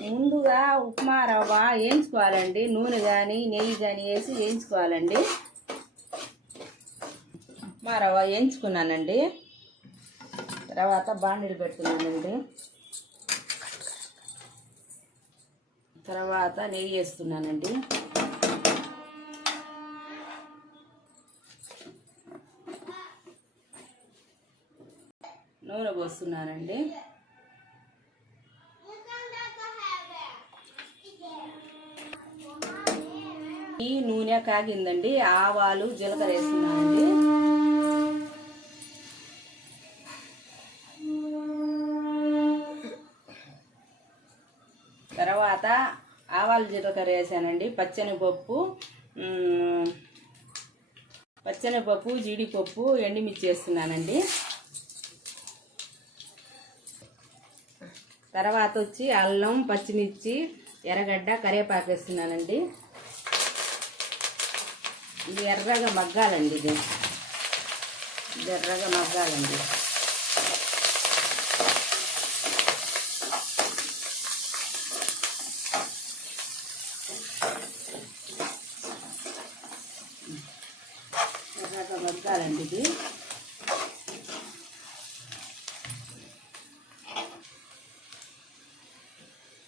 ముందుగా ఉప్మా రవ్వ వేయించుకోవాలండి. నూనె కానీ నెయ్యి కానీ వేసి వేయించుకోవాలండి. ఉప్మా రవ్వ వేయించుకున్నానండి. తర్వాత బాండీలు పెడుతున్నానండి. తర్వాత నెయ్యి వేస్తున్నానండి. నూనె పోస్తున్నానండి. ఈ నూనె కాగిందండి. ఆవాలు జీలకర్ర వేస్తున్నానండి. తర్వాత ఆవాలు జీలకర్ర వేసానండి. పచ్చెనపప్పు జీడిపప్పు ఎండుమిర్చి వేస్తున్నానండి. తర్వాత వచ్చి అల్లం పచ్చిమిర్చి ఎర్రగడ్డ కరివేపాకు వేస్తున్నానండి. ఇది ఎర్రగా మగ్గాలండి. ఇది ఎర్రగా మగ్గాలండి. ఎర్రగా మగ్గాలండి. ఇది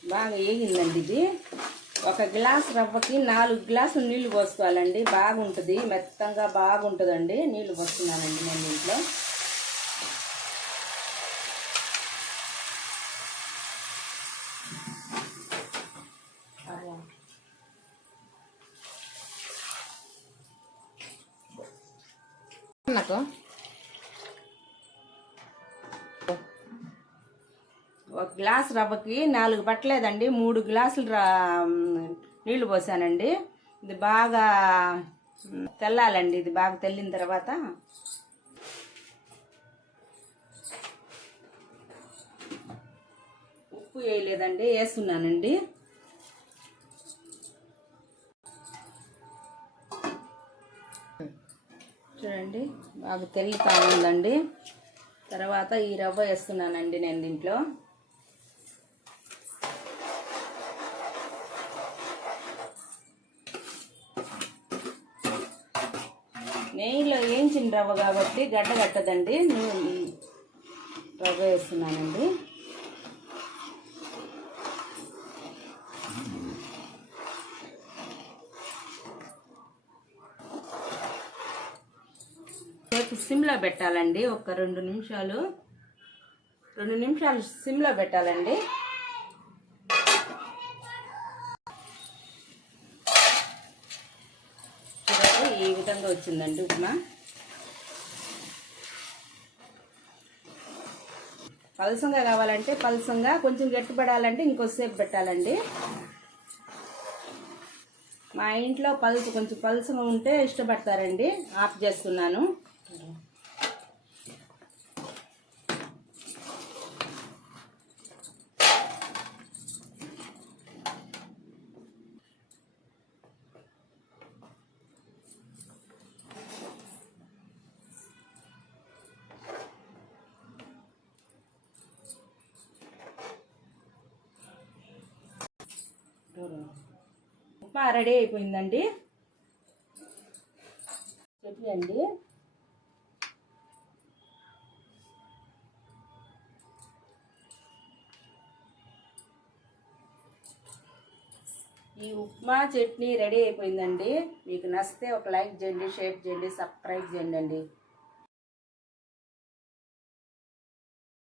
బాగా వేగిందండి. ఇది 1 గ్లాస్ రవ్వకి 4 గ్లాసులు నీళ్లు పోసుకోవాలండి. బాగుంటుంది, మెత్తంగా బాగుంటుందండి. నీళ్లు పోస్తున్నానండి నేను దీంట్లో. నాకు 1 గ్లాస్ రవ్వకి 4 పట్టలేదండి, 3 గ్లాసులు నీళ్లు పోసానండి. ఇది బాగా తెల్లాలండి. ఇది బాగా తెల్లిన తర్వాత ఉప్పు వేయలేదండి, వేస్తున్నానండి. చూడండి బాగా తెల్లుతా ఉందండి. తర్వాత ఈ రవ్వ వేస్తున్నానండి నేను దీంట్లో. నెయ్యిలో వేయించిన రవ్వ కాబట్టి గడ్డ కట్టదండి. రవ్వ వేస్తున్నానండి. సిమ్లో పెట్టాలండి. ఒక 2 నిమిషాలు సిమ్లో పెట్టాలండి. చూడండి ఈ విధంగా వచ్చిందండి ఉప్మా. పలసంగా కావాలంటే పలసంగా, కొంచెం గట్టిపడాలంటే ఇంకొద్దిసేపు పెట్టాలండి. మా ఇంట్లో కొంచెం పలసంగా ఉంటే ఇష్టపడతారండి. ఆఫ్ చేస్తున్నాను. ఉప్మా రెడీ అయిపోయిందండి. చెప్పండి. ఈ ఉప్మా చట్నీ రెడీ అయిపోయిందండి. మీకు నచ్చితే ఒక లైక్ చేయండి, షేర్ చేయండి, సబ్స్క్రైబ్ చేయండి.